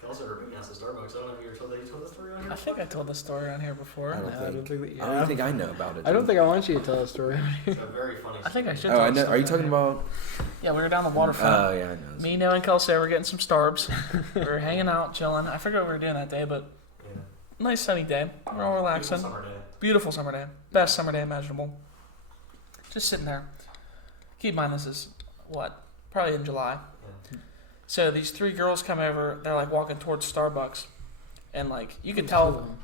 Kelsey were bringing us to Starbucks, I don't know if you were told that you told the story on here. I think I told the story on here before. I don't No, I don't think. think that- I don't think I know about it. I don't dude. think I want you to tell a story. It's a very funny I think I should Oh, tell I the know. story Are you on talking here. about? Yeah, we were down the waterfront. Oh yeah, I know. Me, Noah, and Kelsey were getting some starbs. We were hanging out, chilling. I forget what we were doing that day, but Yeah. nice sunny day. We're all relaxing. Beautiful summer day. Beautiful summer day. Best summer day imaginable. Just sitting there. Keep in mind, this is, what, probably in July. Yeah. So these 3 girls come over. They're like walking towards Starbucks. And like, you could tell,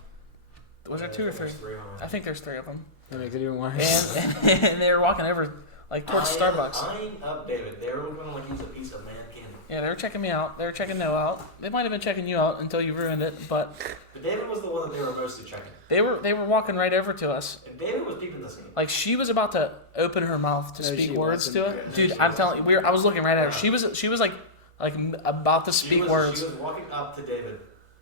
was there 2 or 3? There's three on I think there's 3 of them. That makes it even worse. And they were walking over like towards Starbucks. I'm up, David. They were looking like he was a piece of man candy. Yeah, they were checking me out. They were checking Noah out. They might have been checking you out until you ruined it, but But David was the one that they were mostly checking. they were walking right over to us. And David was peeping the scene. Like she was about to open her mouth to No, speak she words wasn't. to it. Yeah, Dude, she I'm telling you, wasn't. I was looking right at her. She was like about to speak words. She was walking up to David,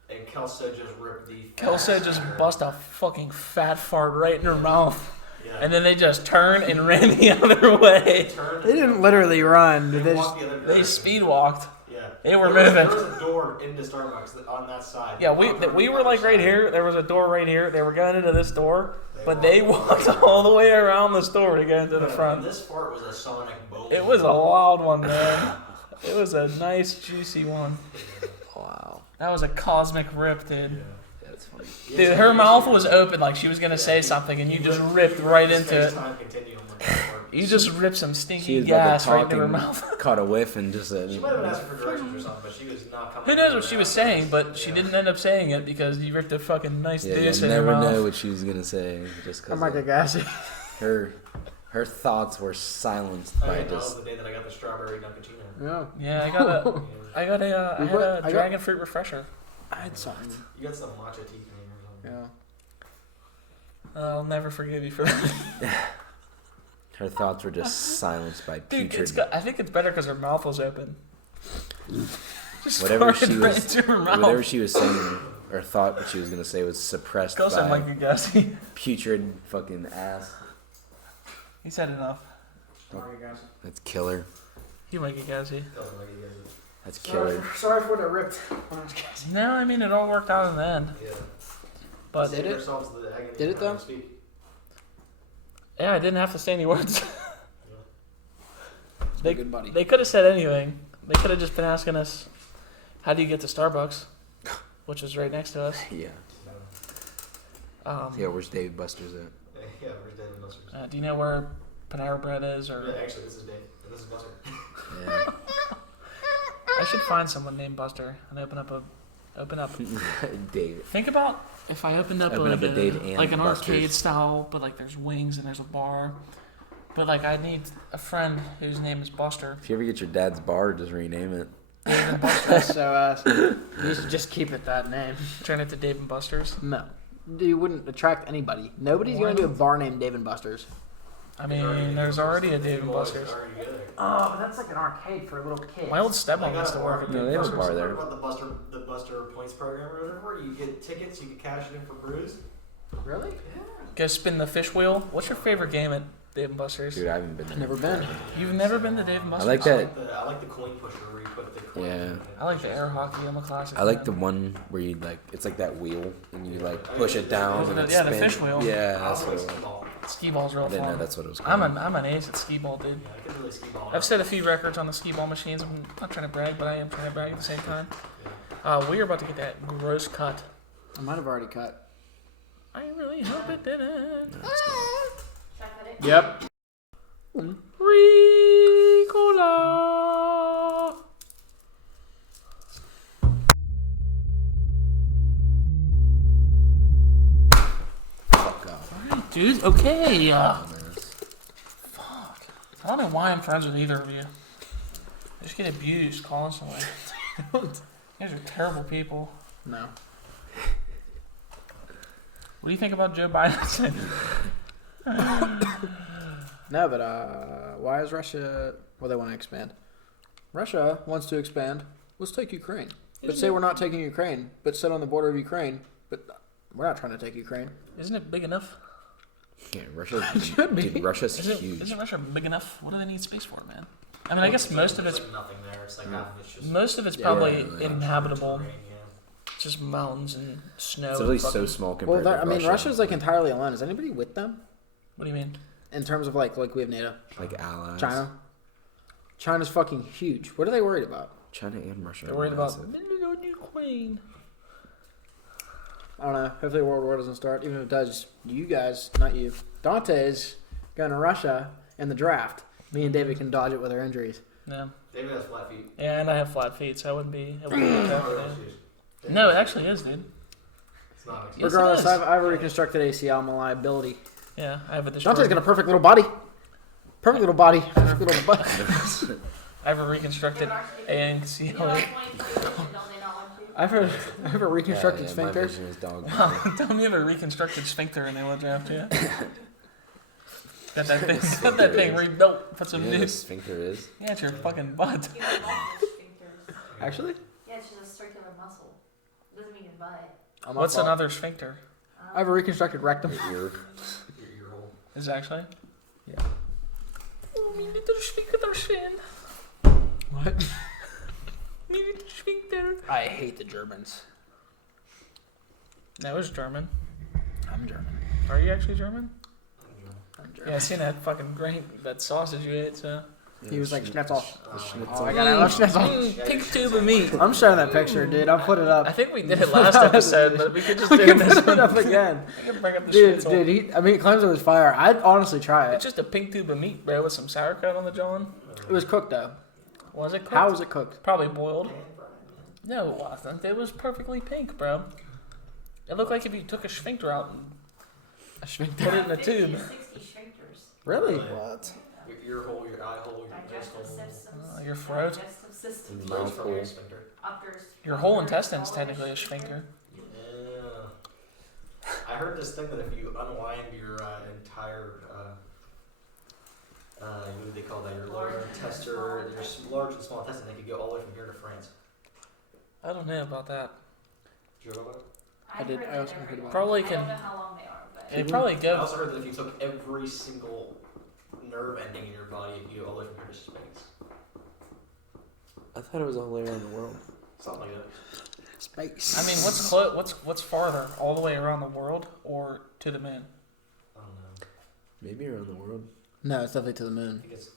and Kelso just ripped the. Kelso just bust a fucking fat fart right in her mouth. Yeah. And then they just turned and ran the other way. Turned They didn't literally run. They They just, walked the other They direction. speed walked. Yeah. They were There moving. was a door into Starbucks on that side. Yeah, we were like right here. There was a door right here. They were going into this door, but they walked all the way around the store to get into the And front. this fart was a sonic boom. It was a loud one, man. It was a nice, juicy one. wow. That was a cosmic rip, dude. That's funny. Dude, her mouth was open like she was gonna say something, and you just ripped right into it. You just ripped some She stinky was about gas to right talk into her and mouth. caught a whiff and just said. She might have been asking for directions or something, but she was not coming. Who knows what she was saying, but she didn't end up saying it because you ripped a fucking nice Yeah, deuce you'll in her never mouth. know what she was gonna say just I'm because like a gassy. her thoughts were silenced I by think that was just. the day that I got the strawberry Dunkaccino. Yeah. Yeah, I got a, I got a, I had a I got- dragon fruit refresher. I had something. You got some matcha tea cream or something. Yeah. I'll never forgive you for that. Her thoughts were just silenced by Dude, putrid. I think it's better because her mouth was open. Just Whatever farted she right was, into her mouth. whatever she was saying or thought what she was gonna say was suppressed Go said by like a gassy. putrid fucking ass. He said enough. That's killer. You make it gassy. Doesn't like you guys. That's killer. Sorry for what I ripped when I was gassy. No, I mean it all worked out in the end. Yeah. But Did it? Ourselves the agony Did it, of trying though? to speak. yeah, I didn't have to say any words. They good buddy. They could have said anything. They could have just been asking us, "How do you get to Starbucks?" Which is right next to us. Yeah. Um, Yeah, where's Dave Buster's at? Yeah, where's David Buster's? do you know where Panera Bread is? Or Yeah, actually, this is Dave. And this is Buster. Yeah. I should find someone named Buster and open up. Dave. Think about if I opened up, Open up a Dave and like an Buster's. arcade style, but like there's wings and there's a bar. But like I need a friend whose name is Buster. If you ever get your dad's bar, just rename it. So, you should just keep it that name. Turn it to Dave and Buster's. No. You wouldn't attract anybody. Nobody's Why going to do a not? bar named Dave and Buster's. I mean, there's already a Dave and Buster's. Oh, but that's like an arcade for little kids. My old stepmom used to work at No, Dave they and have a Buster's. bar there. About the Buster Points program or whatever. You get tickets, you can cash it in for brews. Really? Go spin the fish wheel. What's your favorite game at Dave and Buster's? Dude, I haven't been there. Never been. You've never been to Dave and I Buster's? like that. I like the coin pusher where you put the coin. Yeah. I like the air hockey. I'm a classic. I like the fan. one where you like it's like that wheel and you like push it down and it Yeah, the spins. fish wheel. Yeah, I that's also what like it was. skee ball. Skee ball's real I didn't know fun. that's what it was called. I'm an ace at skee ball, dude. Yeah, I can really skee ball. I've set a few records on the skee ball machines. I'm not trying to brag, but I am trying to brag at the same time. We are about to get that gross cut. I might have already cut. I really hope it didn't. Should I cut it? Yep. Ricola. Fuck off. Alright, dude. Okay. Oh, man. Fuck. I don't know why I'm friends with either of you. I just get abused constantly. You guys are terrible people. No. What do you think about Joe Biden? No, but why is Russia? Well, they want to expand. Russia wants to expand. Let's take Ukraine. But say we're not taking Ukraine, but sit on the border of Ukraine. But we're not trying to take Ukraine. Isn't it big enough? Yeah, Russia. should be. Dude, Russia's Isn't huge. Russia big enough? What do they need space for, man? I mean, I guess most of it's There's like nothing there. It's like half of it's just. Yeah, probably yeah. inhabitable. terrain, yeah. Just mountains and snow. It's and really fucking- so small Well, compared to I mean, Russia. Russia's like entirely alone. Is anybody with them What do you mean? in terms of like we have NATO? like allies. China. China's fucking huge. What are they worried about? China and Russia. They're are worried about massive. Ukraine. I don't know. Hopefully, World War doesn't start. Even if it does, you guys, not you. Dante's going to Russia in the draft. Me and David can dodge it with our injuries. Yeah. David has flat feet. Yeah, and I have flat feet, so I wouldn't be. It wouldn't be tough for Or them. those shoes. No, it actually is, dude. It's not. Yes, it Regardless, is. I've a reconstructed ACL. I'm a liability. Yeah, I have a Dante's destroyed. got a perfect little body. Perfect little body. Perfect little butt. I have a reconstructed A and C. You know, like 22, don't they not want to? I have a reconstructed My sphincter. vision is dog. Wow, tell me you have a reconstructed sphincter and they will draft you. Got that thing, got that thing rebuilt. Put some You know what new. a sphincter is? Yeah, it's your fucking butt. You have multiple sphincters. Actually, Yeah, it's just a circular muscle. Doesn't mean your butt. I'm my What's fault. another sphincter? I have a reconstructed rectum. Ear. Your ear hole. Is it actually? Yeah. Oh, my little sphincter. What? My little sphincter. I hate the Germans. That was German. I'm German. Are you actually German? I'm German. Yeah, I seen that fucking that sausage you ate, so. He was like Schnitzel. Schnitzel. Oh, I got I love Schnitzel. Pink tube of meat. I'm showing that picture, dude. I'll put it up. I think we did it last episode, but we could just We do can this put it one. up again. We can bring up the Dude, schnitzel. dude, I mean, it claims it was fire. I'd honestly try It's it. just a pink tube of meat, bro, with some sauerkraut on the John. It was cooked though. Was it cooked? How was it cooked? Probably boiled. No, it wasn't. It was perfectly pink, bro. It looked like if you took a sphincter out and A sphincter. put it in a 50 tube. to 60 sphincters. Really? What? Your ear hole, your eye hole, your chest Digestive hole. systems. Your throat. Digestive systems. Legs from your Mouthful. sphincter. Uppers. Your whole uppers, intestine's lower technically a sphincter. Yeah. I heard this thing that if you unwind your entire, what do they call that? Your lower Large intestine, and small your intestine. large and small intestine, they could go all the way from here to France. I don't know about that. Did you know about it? I did- heard I that also they're- heard about Probably I can. don't know how long they are, but. It probably I goes. also heard that if you took every single nerve ending in your body, it could go all the way from here to space. I thought it was all the way around the world. Something like that. Space. I mean, what's farther, all the way around the world or to the moon? I don't know. Maybe around the world. No, it's definitely to the I moon. think it's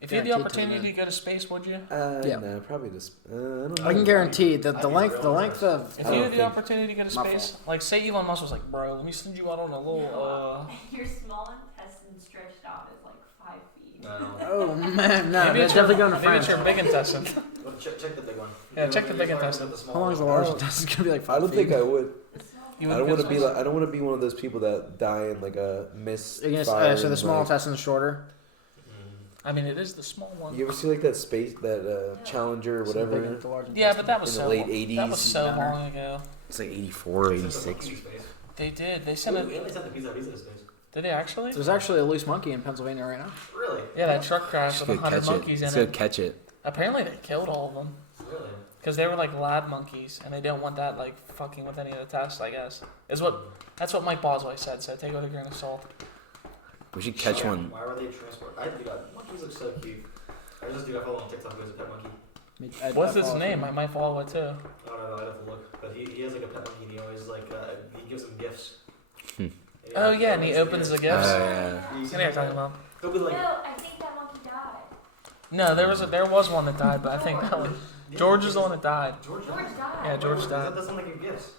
If you had the Guaranteed to the opportunity moon. to go to space, would you? Yeah. No, probably just. I don't know. I can guarantee that I'd the be length, real the length of. If I you don't had the think- opportunity to go to My space, like say Elon Musk was like, bro, let me send you out on a little. Your small intestine stretched out is like 5 feet. no. Oh man, no, Maybe they're it's your, definitely going to maybe France. it's your big intestine. Well, check the big one. Yeah, check the big You're talking intestine. about the small How long is the one. large Oh. intestine? It's gonna be like 5 I don't feet. think I would. The small You I don't wouldn't want go to be space? like. I don't want to be one of those people that die in like a Yes, misfire. so the and, small like, intestine's shorter. Mm. I mean, it is the small one. You ever see like that space, that Challenger, or So the big- whatever? the large Yeah, but that was In the so late That was 80s. so Better. long ago. It's like 84, It's just a 86. monkey space. They did. They We sent it. only sent the pizza to space. Did they actually? There's actually a loose monkey in Pennsylvania right now. Really? Yeah, that truck crash Just with go 100 catch it. monkeys Just in go it. catch it. Apparently, they killed all of them Really? because they were like lab monkeys, and they don't want that like fucking with any of the tests. I guess is what that's what Mike Bosway said. So take it with a grain of salt. We should catch Yeah, one. Why were they transport? I think monkeys look so cute. There's this dude I follow on TikTok who has a pet monkey. What's his name? I might follow it too. I don't know. I'd have to look. But he has like a pet monkey, and he always like he gives them gifts. Hmm. Oh yeah, and he opens the gifts. yeah. You What seen are you that? talking about? He'll be like, No, I think that monkey died. No, there was one that died, but I think that one. George is the one that died. George George died. Yeah, George That died. doesn't like give gifts.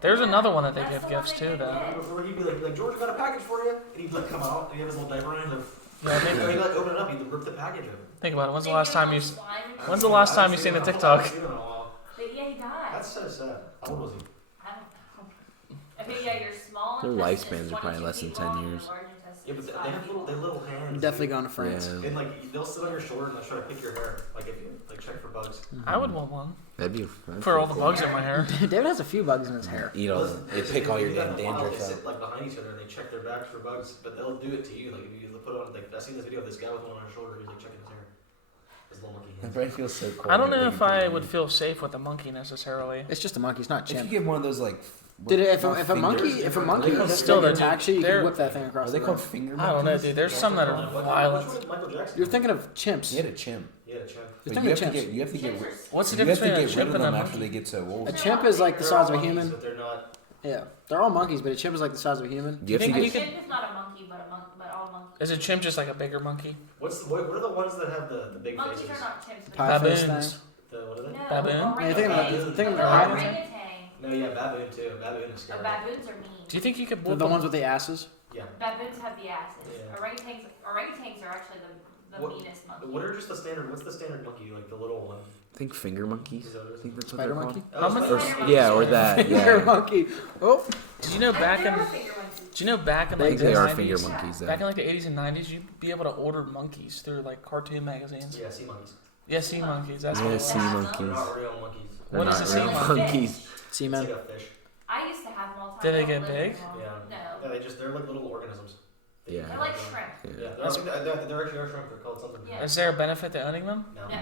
There's another one that they That's give the one gifts they to give though. gifts. Or he'd be like, George, got a package for you, and he'd like come out, and he'd have his little diaper on, and he'd like, Yeah, and think, he'd like open it up, he'd rip the package open. think about it. When's the They last give time him you? slime and When's shit. the last time you I seen a haven't TikTok? seen him in a while. But yeah, he died. That's so sad. How old was he? I don't know. Okay, yeah, your small Their intestine is lifespans are probably 22 less than feet 10 long, and years. your large intestine Yeah, but is they 5 have feet little, long. they have little hands. I'm definitely going to France. Yeah. And like they'll sit on your shoulder and they'll try to pick your hair, like if you like check for bugs. I would want one That'd be for all the bugs in my hair. David has a few bugs in his hair. Eat all. They pick all your They damn got a file, dandruff They out. sit like behind each other and they check their backs for bugs, but they'll do it to you. Like if you put on, like I seen this video of this guy with one on his shoulder, he's like checking his hair. His little monkey My hands. brain feels so cold. I don't know when if thinking I about would it. feel safe with a monkey necessarily. It's just a monkey. It's not If you chimp. get one of those like. Did it, if a fingers- monkey Still, though, attacks you, you they're- can whip that thing across Are they the called room. finger I don't know, monkeys? dude. There's some that are Which one violent. did Michael Jackson? You're thinking of chimps. He had a chimp. Yeah, champ. You're But thinking you of have to chimps. get. You have to get. Chimps are- What's the You have difference to between a get rid chimp of and a them after monkey? they get so old. A chimp is like the size of a monkeys, human. but they're not. Yeah, they're all monkeys, but a chimp is like the size of a human. You have to think A you get. could- chimp is not a monkey, but all monkeys. Is a chimp just like a bigger monkey? What are the ones that have the big Monkeys faces? are not chimps. but Pie face Baboons. thing. The what are they? No, Baboon? orangutan. Yeah, think of Oh, orangutan. orangutan. No, yeah, baboon too. Baboon is Oh, scary. baboons are mean. Do you think you could The, whoop the them? ones with the asses. Yeah. Baboons have the asses. Yeah. Orangutans are actually the What- meanest monkey. What are just the standard? What's the standard monkey? Like the little one? I think finger monkeys. Is that what it I is? think that's what Spider they're monkey. Oh, How many- spider Spider monkey. Yeah, or that. Finger Yeah. monkey. Oh, Do you know back There in are finger monkeys. Do you know back in I like think the they are 90s, finger monkeys though. back in like the 80s and 90s, you'd be able to order monkeys through like cartoon magazines. Yeah, sea monkeys. Yeah, sea monkeys. That's Yeah, what it sea was. They're monkeys. not real monkeys. They're What is not a sea real monkey? monkeys. It's Seaman. like a fish. I used to have them all the time. Did they I don't get live big? anymore. Yeah. No. Yeah, they're like little organisms. Yeah. They're like shrimp. Yeah, Yeah. they're actually are shrimp. They're called something. Yeah. Is there a benefit to owning them? No. No.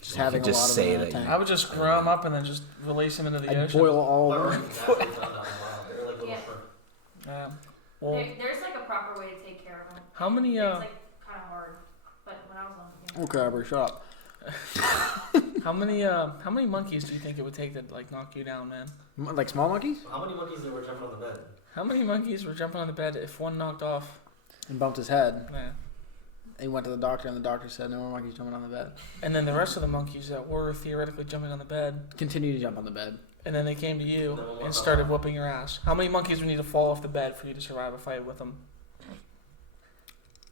Just You having could a just lot of say them in a that tank. I would just grow them up and then just release them into the I'd ocean. boil all They're of them. naturally found out in the wild. They're like little Yeah. shrimp. Yeah. Well, There's like a proper way to take care of them. how many It's like kind of hard, but when I was on. Okay, Aubrey, shut up. how many monkeys do you think it would take to like knock you down, man? Like small monkeys? How many monkeys were jumping on the bed? How many monkeys were jumping on the bed if one knocked off? And bumped his head. Man. He went to the doctor, and the doctor said no more monkeys jumping on the bed. And then the rest of the monkeys that were theoretically jumping on the bed, Continue to jump on the bed. and then they came to you No, and started whooping your ass. How many monkeys would need to fall off the bed for you to survive a fight with them?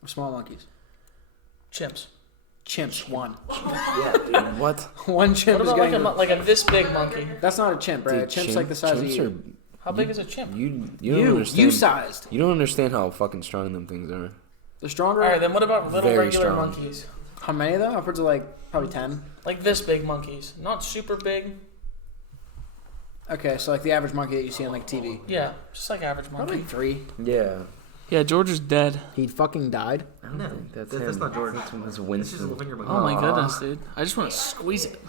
Small monkeys. Chimps. Chimps, one. Yeah, dude. What? One chimp What is about like getting... like a this big monkey? That's not a chimp, right? Dude, Chimp's like the size of chimps you. How big is a chimp? You don't understand. You sized. You don't understand how fucking strong them things are. The stronger... All right, then what about little Very regular strong. monkeys? How many of them? Upwards of like probably 10. Like this big monkeys, not super big. Okay, so like the average monkey that you see on like TV. Yeah, just like average Probably monkey. 3. Yeah. Yeah, George is dead. He fucking died. I don't think that's That's him. not George. That's This is a Winston. finger monkey. Oh my Aw. goodness, dude! I just want to squeeze it.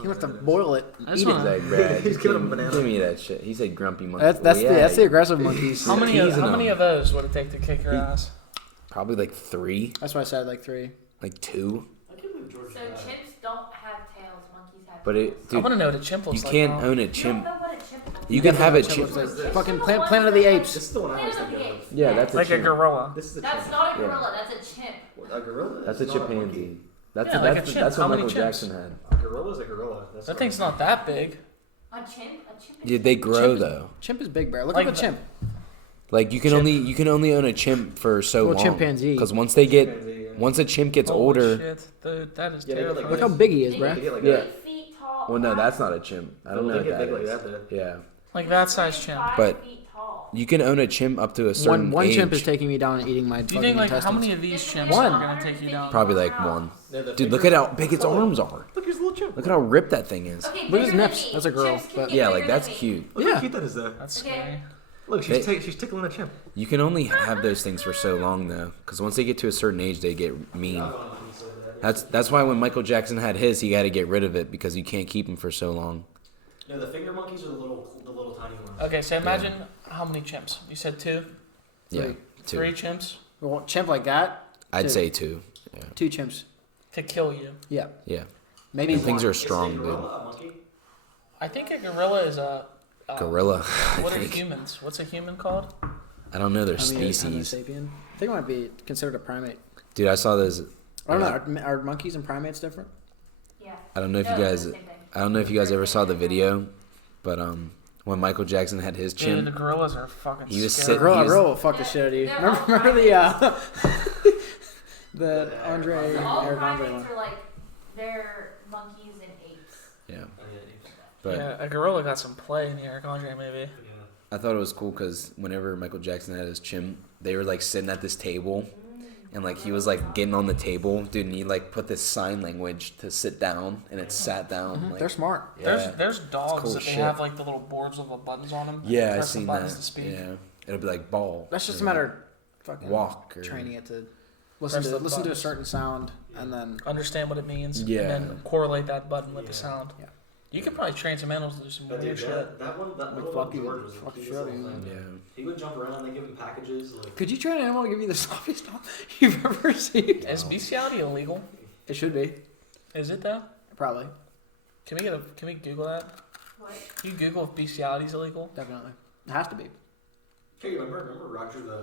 He wants to boil it. I just Eat wanna- it. He's like, Brad, He's giving him a banana. give me that shit. He said grumpy monkey. That's Well, yeah, the aggressive monkeys. How many? teasing How many them. of those would it take to kick your He- ass? Probably like 3, That's why I said like 3. like 2. I can't believe George So died. chimps don't have tails. Monkeys have. But tails. it, I dude, want to know what a chimp you looks like. can't now. own a You don't chimp. know what a chimp looks You like. can have a Chimp chimp. looks like fucking Planet of the Apes. This is the one I was Planet of thinking the of. Apes. Yeah, that's a Like a chimp. gorilla. This is a That's chimp. not a Yeah. gorilla. That's a chimp. A gorilla? That's a is not chimpanzee. monkey. That's Yeah, like a that's chimp. that's How what many Michael chimps? Jackson had. A gorilla is a gorilla. That's That thing's not that big. A chimp. A chimp. Is Yeah, they grow Chimp is- though. Chimp is big bear. Look Like up a chimp. Like you can only own a chimp for so Well, long. chimpanzee. Because once they get Chimpanzee, yeah. once a chimp gets Holy older. shit, dude, that is Yeah, they get, like, terrifying. Look how big he is, They bruh. They get like Yeah. that. 8 feet tall. Well, no, that's not a chimp. I don't know They what get that big like is. that. Yeah, Like that size chimp. 5 But- feet tall. you can own a chimp up to a certain One age. chimp is taking me down and eating my Do you fucking think like intestines. how many of these It's chimps like are gonna take you down? Probably like 1. Yeah, the Dude, look finger- at how big its arms are. Look, here's a little chimp. Look at how ripped that thing is. Okay, Look at his bigger than nips. me. That's a girl, Chimps can but- get Yeah, bigger like than that's me. cute. Look Yeah. how cute that is though. That's Okay. scary. Look, she's tickling a chimp. You can only have those things for so long though, because once they get to a certain age, they get mean. That's why when Michael Jackson had his, he had to get rid of it because you can't keep him for so long. No, the finger monkeys are the little tiny ones. Okay, so imagine how many chimps? You said 2, Yeah, Three. 2. 3 chimps Well, chimp like that? I'd 2. say 2. Yeah, 2 chimps. to kill you. Yeah. yeah. Maybe And things one. are strong, Is a dude. gorilla a monkey? I think a gorilla is a. Gorilla. What I are think. humans? What's a human called? I don't know their Homo species, sapien. I think it might be considered a primate. dude. I saw those. I don't know. Are monkeys and primates different? Yeah. I don't know if No, you it's guys. the same thing. I don't know if you guys ever saw the video, but when Michael Jackson had his Dude, the chimp, gorillas are fucking He was scary. sitting- Gorilla, He was- gorilla will fuck the shit out of you. They're Remember, all remember the the So Andre all Eric Andre primates one. are like they're monkeys and apes. yeah. Oh, yeah, But Yeah, a gorilla got some play in the Eric Andre movie. yeah. I thought it was cool because whenever Michael Jackson had his chimp, they were like sitting at this table, and like he was like getting on the table, dude, and he like put this sign language to sit down, and it sat down. Like, They're smart. yeah. There's dogs cool that they shit. have like the little boards with the buttons on them. Yeah, I Press the seen buttons that. to speak. Yeah, it'll be like ball. That's just a or matter of fucking walk or training it to Press the listen to a buttons. certain sound and then Understand what it means. Yeah. And then correlate that button with the Yeah. sound. Yeah. You could probably train some animals to do some But weird dude, shit. that one, that Like, little fuck you, George was fuck the the cutest shit little out of thing. Yeah. He would jump around. They give him packages. Like, could you train an animal to give you the softest dog you've ever seen? Is bestiality illegal? It should be Is it though? probably Can we Google that? What? Can you Google if bestiality is illegal? definitely it has to be. hey, remember Roger the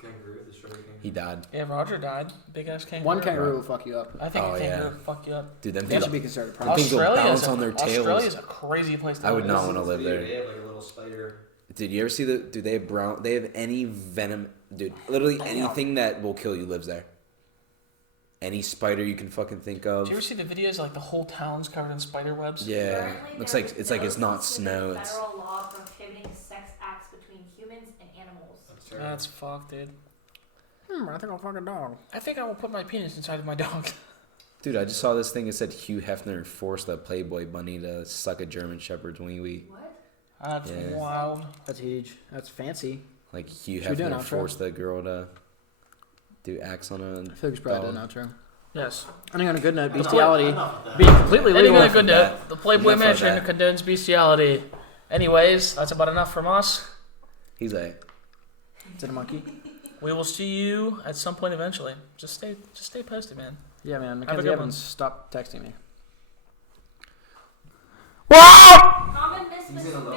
kangaroo, the stray kangaroo? He died, Yeah, Roger died. Big ass kangaroo. One kangaroo will fuck you up. I think Oh, a kangaroo yeah. would fuck you up. dude. Them That things, should be considered a Them problem. things will Australia bounce is a, on their tails. Australia's a crazy place to I live. would not This is wanna the live video, there. They have like a little spider. Did you ever see the? Do they have brown? They have any venom, dude. Literally anything that will kill you lives there. Any spider you can fucking think of. Do you ever see the videos like the whole town's covered in spider webs? Yeah, Currently, looks there like is it's no not specific snow. It's federal law prohibiting sex acts between humans and animals. That's That's fucked, dude. I think I'll fuck a dog. I think I will put my penis inside of my dog. Dude, I just saw this thing that said Hugh Hefner forced a Playboy bunny to suck a German Shepherd's wee wee. What? That's Yeah. wild. That's huge. That's fancy. Like Hugh Should we do an Hefner outro? forced the girl to do acts on a I feel like we should probably do dog. an outro. Yes. Ending on a good note, Enough- bestiality enough of that. being completely Ending legal. on a good that. note, the Playboy Enough of Mansion that. condones bestiality. Anyways, that's about enough from us. He's like, Is it a monkey? We will see you at some point eventually. Just stay posted, man. Yeah, man. Have a Mackenzie good one. Evans, stop texting me. Common He's in a business. low.